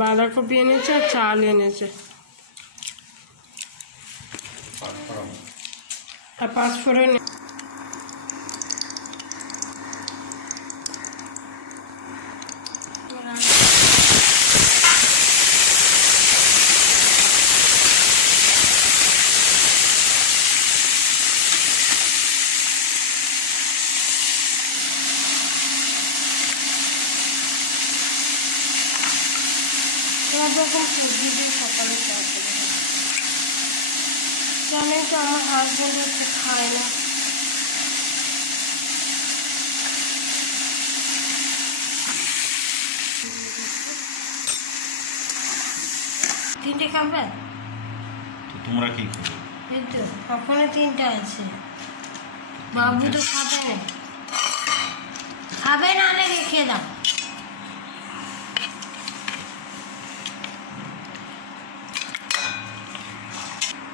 বাঁধাকপি এনেছে আর চাল এনেছে আর পাঁচফোড়ন। যখন সবজি দিয়ে সকালে জানেন তো আমার হাজব্যান্ড একটু খায় না। তিনটে খাবে তোমরা কি খাবে? এই তো ওখানে তিনটা আছে। বাবু তো খাবে না, খাবে না রেখে দাও।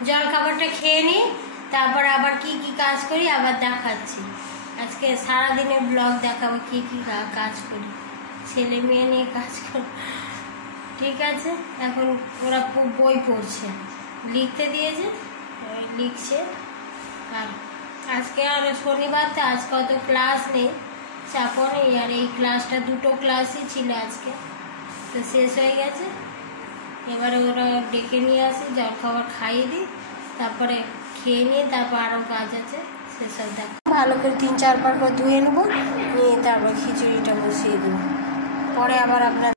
জল খাবারটা খেয়ে নিই, তারপর আবার কি কি কাজ করি আবার দেখাচ্ছি। আজকে সারাদিনের ব্লগ দেখাবো কি কি কাজ করি, ছেলে মেয়ে নিয়ে কাজ করি। ঠিক আছে, এখন ওরা বই পড়ছে, লিখতে দিয়েছে, লিখছে। আর আজকে আর শনিবার তো আজকে অত ক্লাস নেই, চাপও নেই। আর এই ক্লাসটা দুটো ক্লাসই ছিল আজকে, তো শেষ হয়ে গেছে। এবারে ওরা ডেকে নিয়ে আসি, জল খাবার খাইয়ে দিই, তারপরে খেয়ে নিয়ে তারপর আরও কাজ আছে সেসব দেখ। ভালো করে 3-4 বার করে ধুয়ে নেবো, নিয়ে তারপর খিচুড়িটা বসিয়ে দেবো। পরে আবার আপনার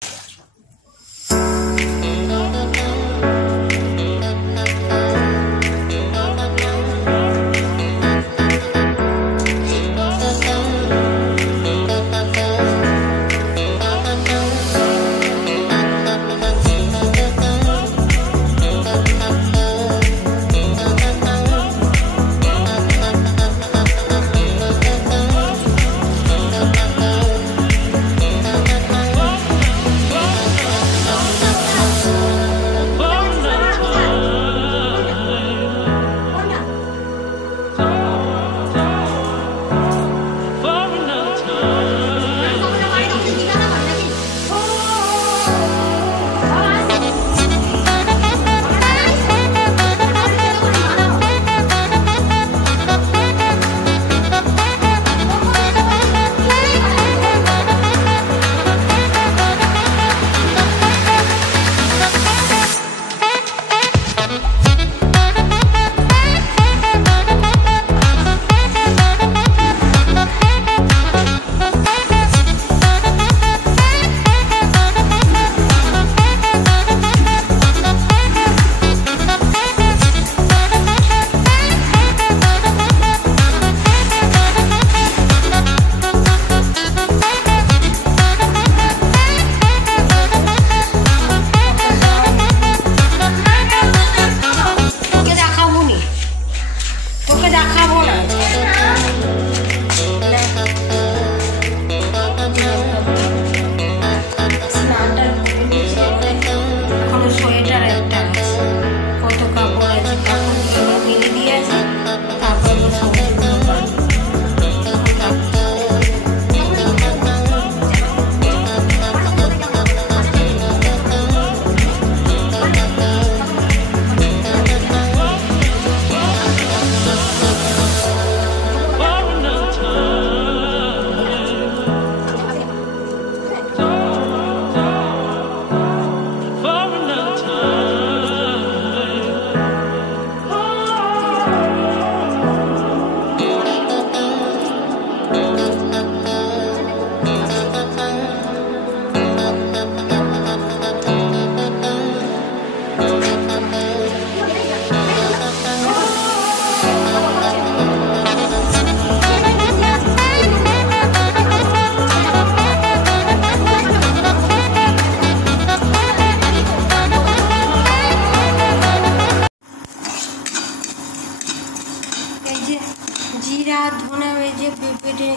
জিরা ধনে ভেজে পেঁপেটে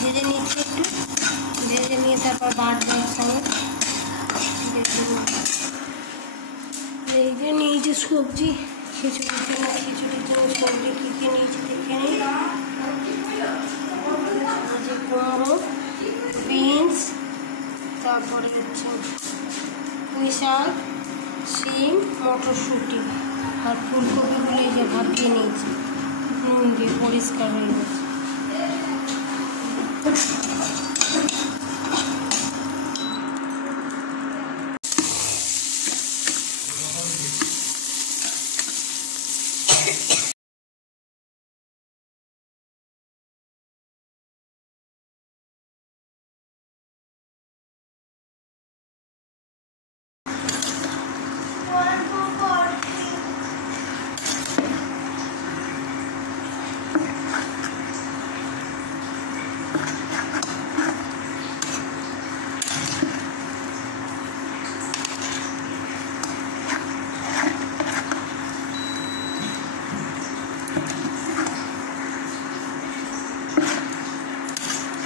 ভেজে নিচ্ছে, একটু ভেজে নিয়ে তারপর বাটবো সঙ্গে। এই যে নিয়েছে সবজি, খিচুড়ির জন্য সবজি কী কী নিয়েছে দেখে নিই। কুমড়ো, বিনস, তারপরে হচ্ছে পুঁই শাক, শিম, মটরশুঁটি আর ফুলকপিগুলো এই যে ভাপিয়ে নিয়েছি, নুন দিয়ে পরিষ্কার হয়ে গেছে।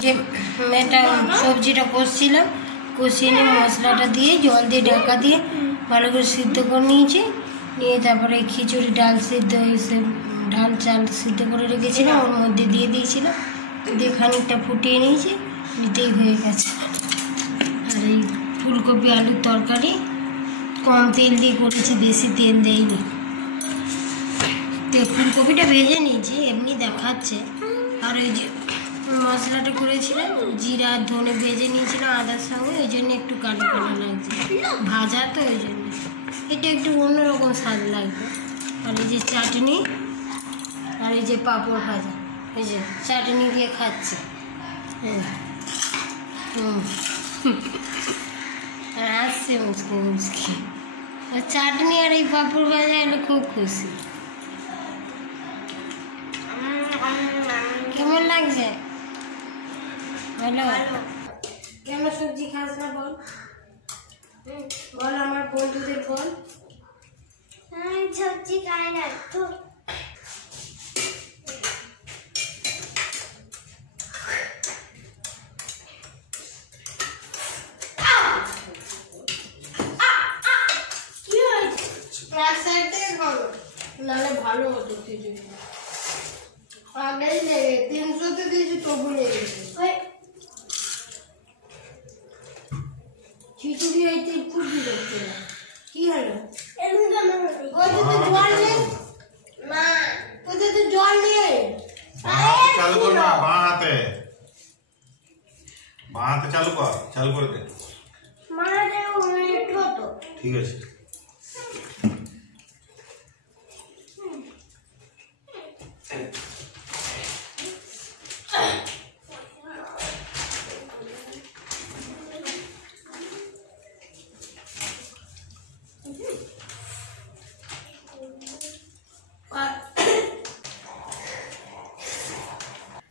যে এটা সবজিটা কষছিলাম, কষিয়ে নিয়ে মশলাটা দিয়ে জল দিয়ে ঢাকা দিয়ে ভালো করে সিদ্ধ করে নিয়েছি। নিয়ে তারপরে খিচুড়ি ডাল সিদ্ধ এসে ডাল চাল সিদ্ধ করে রেখেছিলাম, ওর মধ্যে দিয়ে দিয়েছিলাম, দিয়ে খানিকটা ফুটিয়ে নিয়েছি, দিতেই হয়ে গেছে। আর এই ফুলকপি আলুর তরকারি কম তেল দিয়ে করেছি, বেশি তেল দেয়নি। ফুলকপিটা ভেজে নিয়েছি, এমনি দেখাচ্ছে। আর ওই যে মশলাটা করেছিলাম, জিরা ধনে ভেজে নিয়েছিলাম আদার সঙ্গে, ওই জন্য একটু কালো কালো লাগছে, ভাজা তো ওই জন্য এটা একটু অন্যরকম স্বাদ লাগবে। আর এই যে চাটনি, আর এই যে পাঁপড় ভাজা, এই যে চাটনি দিয়ে খাচ্ছে। হ্যাঁ আর আসছে মুসকি মুসকি। আর চাটনি আর এই পাঁপড় ভাজা হলে খুব খুশি। কেমন লাগছে? ভালো। কেন সবজি খাস না বল? বল আমার বন্ধুদের বল। সবজি খাই না তো। নাহলে ভালো হতো খিচুড়ি। আগেই লেগে 300তে দিয়েছি, তবু লেগেছে। খিচুড়ি হইতে খুব বিরক্ত লাগে। কি হলো? জল নেই মা, কোথায় তো জল নেই। চালু কর না, বাঁ হাতে চালু কর, চালু করে দে। ঠিক আছে।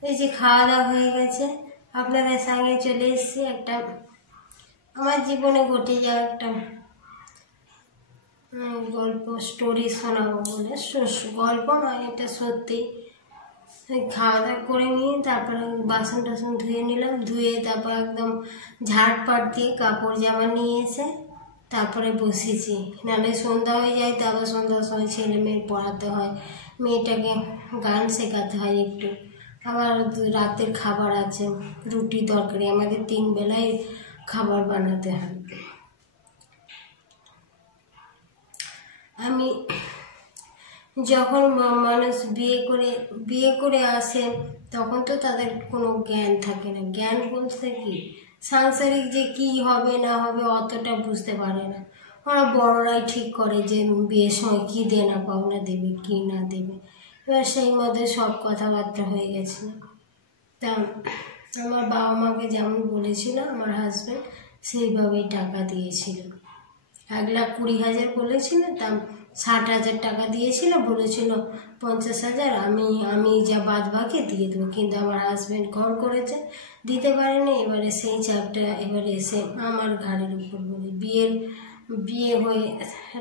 এই যে খাওয়া দাওয়া হয়ে গেছে, আপনাদের সঙ্গে চলে এসেছি একটা আমার জীবনে ঘটে যাওয়া একটা গল্প স্টোরি শোনাবো বলে। গল্প নয়, এটা সত্যি। খাওয়া দাওয়া করে নিয়ে তারপরে বাসন টাসন ধুয়ে নিলাম, ধুয়ে তারপর একদম ঝাড়পাট দিয়ে কাপড় জামা নিয়ে এসে তারপরে বসেছি। নাহলে সন্ধ্যা হয়ে যায়, তারপর সন্ধ্যার সময় ছেলে মেয়ে পড়াতে হয়, মেয়েটাকে গান শেখাতে হয় একটু, আবার রাতের খাবার আছে, রুটি তরকারি, আমাদের 3 বেলায় খাবার বানাতে হয়। আমি যখন মানুষ বিয়ে করে আসে তখন তো তাদের কোনো জ্ঞান থাকে না। জ্ঞান বলতে কি, সাংসারিক যে কি হবে না হবে অতটা বুঝতে পারে না। ওরা বড়রাই ঠিক করে যে বিয়ের সময় কী দেনা পাওনা দেবে কি না দেবে। এবার সেই মধ্যে সব কথাবার্তা হয়ে গেছিল। তা আমার বাবা মাকে যেমন বলেছিল আমার হাজব্যান্ড সেইভাবেই টাকা দিয়েছিল। 1,20,000 বলেছিল, তা 60,000 টাকা দিয়েছিল, বলেছিল 50,000 আমি যা বাদ বাকি দিয়ে দেবো। কিন্তু আমার হাজব্যান্ড ঘর করেছে, দিতে পারেনি। এবারে সেই চাপটা এবারে এসে আমার ঘাড়ের উপর বলে। বিয়ে হয়ে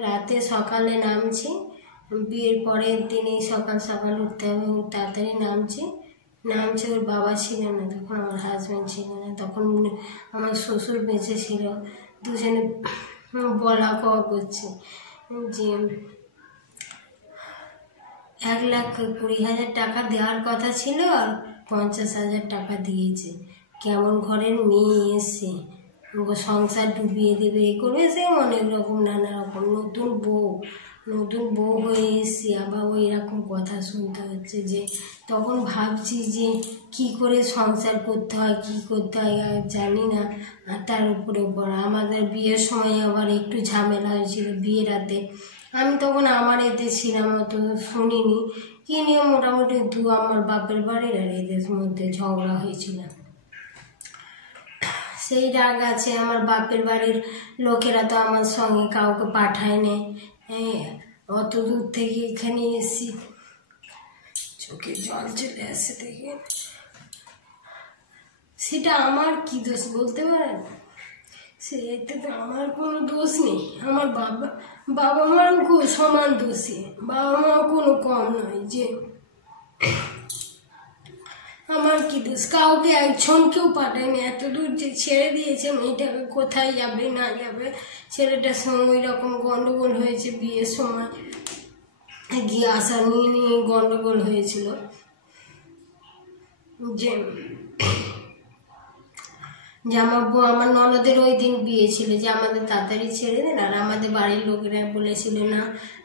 রাতে সকালে নামছি, বিয়ের পরের দিনেই সকাল সকাল উঠতে হবে, তাড়াতাড়ি নামছে। ওর বাবা ছিল না তখন, আমার হাজব্যান্ড ছিল না তখন, আমার শ্বশুর বেঁচে ছিল। দুজনে বলা কওয়া করছে যে 1,20,000 টাকা দেওয়ার কথা ছিল আর 50,000 টাকা দিয়েছে। কেমন ঘরের মেয়ে এসে ওকে সংসার ডুবিয়ে দেবে এ করবে, সে অনেক রকম নানা রকম। নতুন বউ হয়ে এসছি, আবার ওই রকম কথা শুনতে হচ্ছে। যে তখন ভাবছি যে কি করে সংসার করতে হয়, কি করতে হয় আর জানি না। আর তার উপরে আমাদের বিয়ের সময় আবার একটু ঝামেলা হয়েছিল বিয়ের রাতে। আমি তখন আমার এতে ছিলাম, অত শুনিনি। কি নিয়ে মোটামুটি আমার বাপের বাড়ির আর এদের মধ্যে ঝগড়া হয়েছিল। সেই রাগ আছে। আমার বাপের বাড়ির লোকেরা তো আমার সঙ্গে কাউকে পাঠায়নি। অত দূর থেকে এখানে এসেছি, চোখে জল চলে আসে থেকে। সেটা আমার কি দোষ বলতে পারেন? এতে তো আমার কোনো দোষ নেই। আমার বাবা মারও খুব সমান দোষী, বাবা মাও কোনো কম নয়। যে আমার কি দোষ? কাউকে একজনকেও পাঠায়নি। এত দূর যে ছেড়ে দিয়েছে মেয়েটাকে, কোথায় যাবে না যাবে। ছেলেটার সঙ্গে ওই রকম গন্ডগোল হয়েছে বিয়ের সময়, গিয়ে আসা নিয়ে গন্ডগোল হয়েছিল। যে আমার ননদের ওই দিন বিয়ে ছিল, যে আমাদের তাড়াতাড়ি ছেড়ে দেন। আর আমাদের বাড়ির লোকেরা বলেছিল না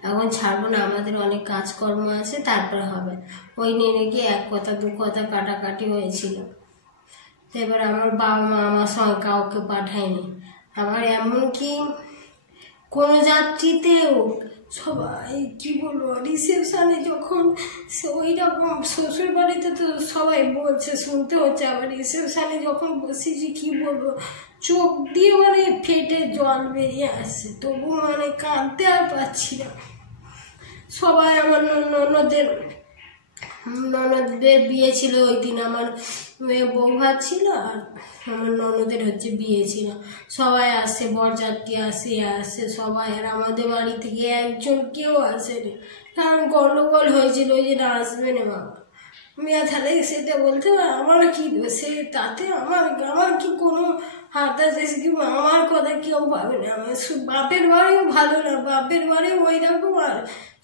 এখন ছাড়বো না, আমাদের অনেক কাজকর্ম আছে, তারপরে হবে। ওই নিয়ে নাকি এক কথা দু কথা কাটাকাটি হয়েছিল। তো এবার আমার বাবা মা আমার সঙ্গে কাউকে পাঠায়নি। আবার এমনকি কোনো যাত্রীতেও সবাই কি বলবো, রিসেপশানে যখন ওই রকম শ্বশুর বাড়িতে তো সবাই বলছে, শুনতে হচ্ছে। আবার রিসেপশানে যখন বসেছি কি বলবো, চোখ দিয়ে মানে ফেটে জল বেরিয়ে আসছে, তবু মানে কাঁদতে আর পারছি না। সবাই আমার ননদের বিয়ে ছিল ওই দিন, আমার মেয়ে বউ ভাত ছিল আর আমার ননদের হচ্ছে বিয়ে ছিল। সবাই আসে, বরযাত্রী আসে সবাই। আর আমাদের বাড়ি থেকে একজন কেউ আসেনি, কারণ গন্ডগোল হয়েছিল ওই যে আসবে না বাবা মেয়ে। তাহলে সেটা বলতে পারে আমার কি সে তাতে আমার কি কোনো হাত আছে? কিন্তু আমার কথা কেউ পাবে না। আমার বাপের বাড়িও ভালো না, বাপের বাড়ি ওই রকম আর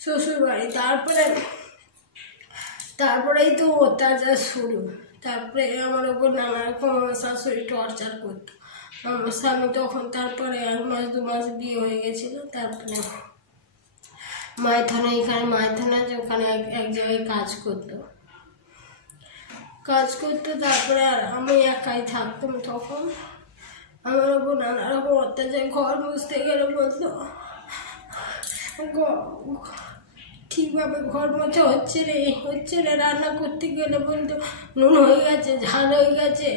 শ্বশুর বাড়ি। তারপরেই তো অত্যাচার শুরু। তারপরে আমার ওপর নানা রকম আমার শাশুড়ি টর্চার করতো। আমার স্বামী তখন, তারপরে 1 মাস 2 মাস বিয়ে হয়ে গেছিল। তারপরে মাইথনা, এখানে মাইথনা যে ওখানে এক জায়গায় কাজ করতো। তারপরে আর আমি একাই থাকতাম। তখন আমার ওপর নানা রকম অত্যাচার। ঘর মুছতে গেলে বলতো ঠিকভাবে ঘর মোছা হচ্ছে রে। রান্না করতে গেলে বলতো নুন হয়ে গেছে, ঝাল হয়ে গেছে,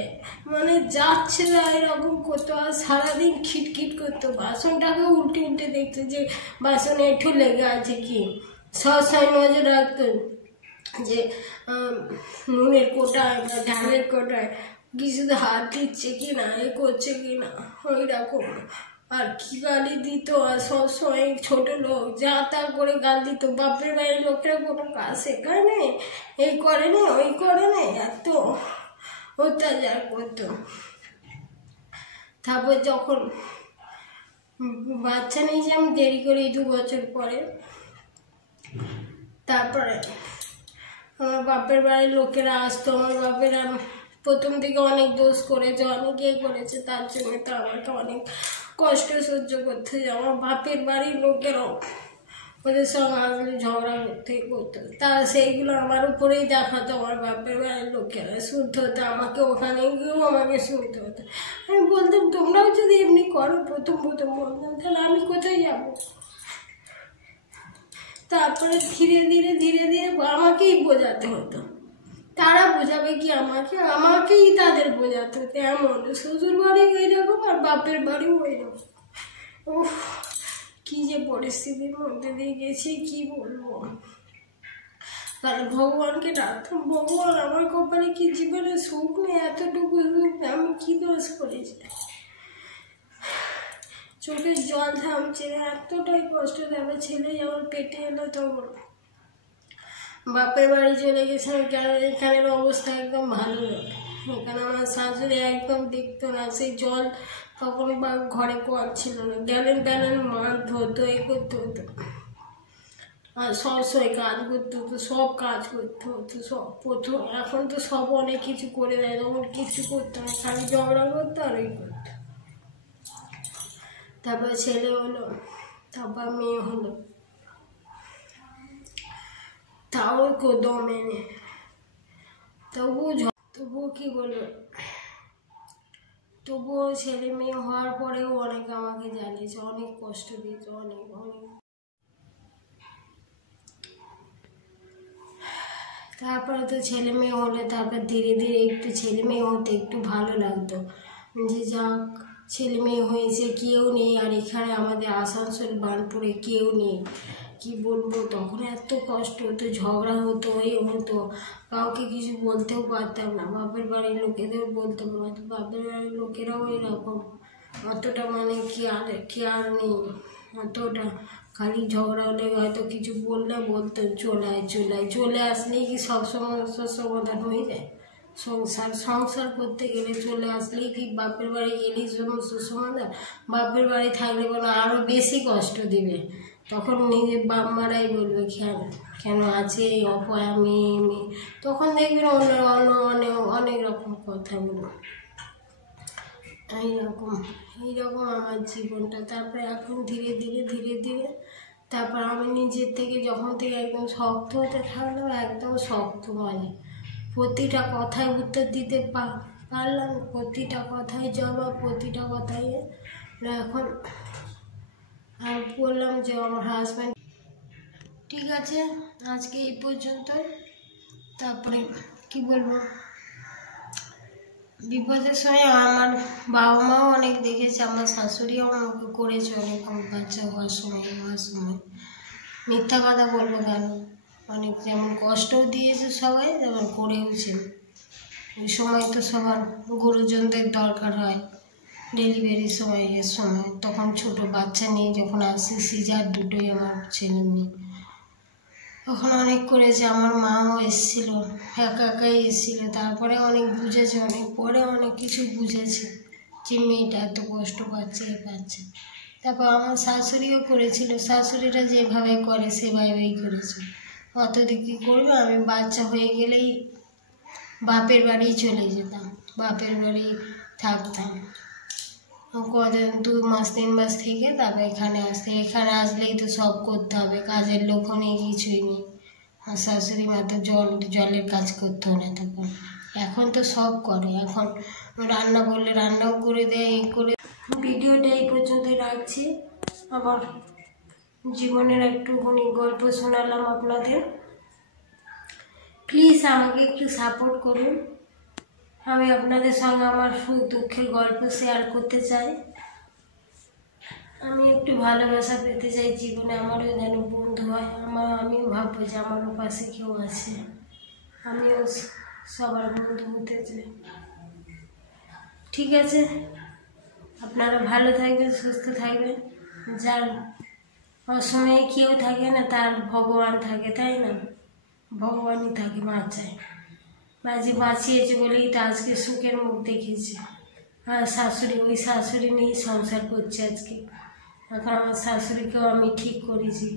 মানে যাচ্ছে না এরকম করতো। আর সারাদিন খিটখিট করতো। বাসনটাকে উল্টে দেখতো যে বাসনে একটু লেগে আছে কি। সবসময় নজর রাখতো যে নুনের কোটায় বা ঝালের কোটায় কিছুতে হাত দিচ্ছে কি না, এ করছে কি না, ওই রকম। আর কি গালি দিত, আর সবসময় ছোট লোক যা তা করে গাল দিত। বাপের বাড়ির লোকেরা কোনো কাজ শেখায় নেই, এই করে নি ওই করে নেই, এত অত্যাচার করতো। তারপর যখন বাচ্চা নিয়েছি আমি দেরি করে 2 বছর পরে, তারপরে আমার বাপের বাড়ির লোকেরা আসতো। আমার বাপেরা প্রথম দিকে অনেক দোষ করেছে, অনেকে করেছে, তার জন্য তো আমাকে অনেক কষ্ট সহ্য করতে হয়। আমার বাপের বাড়ির লোকেরাও ওদের সঙ্গে আসলে ঝগড়া করতো। তারা সেইগুলো আমার উপরেই দেখাতো। আমার বাপের বাড়ির লোকেরা শুনতে হতো আমাকে, ওখানে গিয়েও আমাকে শুনতে হতো। আমি বলতাম তোমরাও যদি এমনি করো, প্রথম বলতাম, তাহলে আমি কোথায় যাবো? তারপরে ধীরে ধীরে আমাকেই বোঝাতে হতো। তারা বোঝাবে কি আমাকেই তাদের বোঝাতে হতো। এমন শ্বশুর বাড়ি ওই রকম আর বাপের বাড়িও ওই রকম। উফ, কি যে পরিস্থিতির মধ্যে দিয়ে গেছি কি বলবো। আর ভগবানকে ডাকতাম, ভগবান আমার কপালে কি জীবনে সুখ নেই, এতটুকু সুখ আমি কি দোষ করেছি? চোখের জল থামছে, এতটাই কষ্ট। তারপর ছেলে যখন পেটে এলো তখন বাপের বাড়ি চলে গেছিলাম। এখানের অবস্থা একদম ভালো না। এখানে আমার শাশুড়ি একদম দেখতো না। সেই জল তখন বা ঘরে কল ছিল না, গ্যালেন মাছ ধরতো, এ করতে হতো। আর সবসময় কাজ করতে হতো, সব কাজ করতে হতো সব। প্রথম এখন তো সব অনেক কিছু করে দেয়, তখন কিছু করতো না, খালি ঝগড়া করতো আর ওই করতো। তারপর ছেলে হলো, তারপর মেয়ে হলো, তাও কোদম মেনে, তবুও কি বলবো, তবুও ছেলে মেয়ে হওয়ার পরেও অনেক আমাকে জ্বালিয়েছে, অনেক কষ্ট দিয়েছে, অনেক অনেক। তারপরে তো ছেলে মেয়ে হলে তারপর ধীরে ধীরে একটু ছেলে মেয়ে হতে একটু ভালো লাগতো, যে যাক ছেলে মেয়ে হয়েছে, কেউ নেই। আর এখানে আমাদের আসানসোল বার্নপুরে কেউ নেই, কি বলবো, তখন এত কষ্ট হতো, ঝগড়া হতো, হতো, কাউকে কিছু বলতেও পারতাম না, বাপের বাড়ির লোকেদের বলতাম না, বাপের বাড়ির লোকেরাও এরকম, অতটা মানে কেয়ার নেই, অতটা খালি ঝগড়া হলে হয়তো কিছু বললে বলতো চলে আসলেই কি সব সমস্যার সমাধান হয়ে যায়? সংসার করতে গেলে চলে আসলেই কি বাপের বাড়ি গেলেই সমস্যার সমাধান? বাপের বাড়ি থাকলে কোনো আরও বেশি কষ্ট দিবে, তখন নিজের বাপ মারাই বলবে কেন আছে অপয়া মেয়ে, তখন দেখবেন অনেক রকম কথা বলবে। এইরকম আমার জীবনটা। তারপরে এখন ধীরে ধীরে তারপর আমি নিজের থেকে যখন থেকে একদম শক্ত হতে থাকলাম, একদম শক্ত, মানে প্রতিটা কথায় উত্তর দিতে পারলাম, প্রতিটা কথায় জবাব, প্রতিটা কথায়। এখন আর বললাম যে আমার হাজব্যান্ড, ঠিক আছে আজকে এই পর্যন্ত। তারপরে কি বলবো, বিপদের সময় আমার বাবা মাও অনেক দেখেছে, আমার শাশুড়িও আমাকে করেছে অনেক, বাচ্চা হওয়ার সময় মিথ্যা কথা বলবো কেন, অনেক যেমন কষ্টও দিয়েছে সবাই, তেমন করেওছে। ওই সময় তো সবার গুরুজনদের দরকার হয়, ডেলিভারির সময়, তখন ছোট বাচ্চা নিয়ে যখন আসি, সিজার দুটোই আমার ছেলে মেয়ে, তখন অনেক করেছে। আমার মাও এসেছিল, একাই এসেছিল, তারপরে অনেক বুঝেছে, অনেক পরে অনেক কিছু বুঝেছে যে মেয়েটা এত কষ্ট পাচ্ছে। তারপর আমার শাশুড়িও করেছিল, শাশুড়িরা যেভাবে করে সেভাবেই করেছে, অতদিন কী করবে। আমি বাচ্চা হয়ে গেলেই বাপের বাড়ি চলে যেতাম, বাপের বাড়ি থাকতাম কদিন, 2 মাস 3 মাস থেকে তারপর এখানে আসলেই তো সব করতে হবে, কাজের লোকও নেই, কিছুই নেই। আর শাশুড়ি মা তো জলের কাজ করতো না তখন, এখন তো সব করে, এখন রান্না বললে রান্নাও করে দেয়, এই করে। ভিডিওটা এই পর্যন্তই রাখছি, আমার জীবনের একটুখানি গল্প শোনালাম আপনাদের, প্লিজ আমাকে একটু সাপোর্ট করুন। আমি আপনাদের সঙ্গে আমার সুখ দুঃখের গল্প শেয়ার করতে চাই, আমি একটু ভালোবাসা পেতে চাই জীবনে, আমারও যেন বন্ধু হয়, আমিও ভাববো যে আমারও পাশে কেউ আছে, আমিও সবার বন্ধু হতে চাই। ঠিক আছে, আপনারা ভালো থাকবেন, সুস্থ থাকবেন। যার অসময়ে কেউ থাকে না, তার ভগবান থাকে, তাই না? ভগবানই থাকে, বাঁচায়, বাঁচিয়েছে বলেই তো আজকে সুখের মুখ দেখেছি। আর ওই শাশুড়ি নিয়েই সংসার করছে আজকে। এখন আমার শাশুড়িকেও আমি ঠিক করেছি,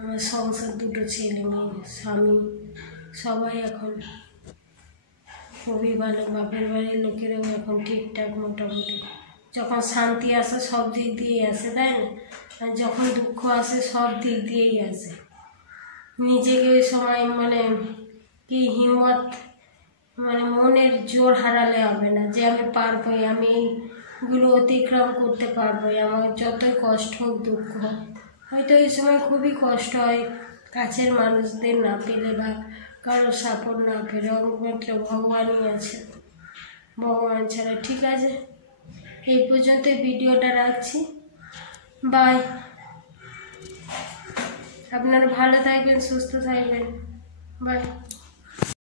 আমার সংসার, 2টো ছেলে মেয়ে, স্বামী, সবাই এখন খুবই ভালো। বাপের বাড়ির লোকেরাও এখন ঠিকঠাক মোটামুটি, যখন শান্তি আসে সব দিক দিয়েই আসে, তাই না? আর যখন দুঃখ আসে সব দিক দিয়েই আসে। নিজেকে ওই সময় মানে কি হিম্মত, মানে মনের জোর হারালে হবে না যে আমি পারবোই, আমি এইগুলো অতিক্রম করতে পারবোই, আমার যতই কষ্ট হোক, দুঃখ হোক। হয়তো এই সময় খুবই কষ্ট হয়, কাছের মানুষদের না পেলে বা কারো সাপোর্ট না পেলে, একমাত্র ভগবানই আছে, ভগবান ছাড়া। ঠিক আছে, এই পর্যন্ত ভিডিওটা রাখছি, বাই। আপনারা ভালো থাকবেন, সুস্থ থাকবেন, বাই।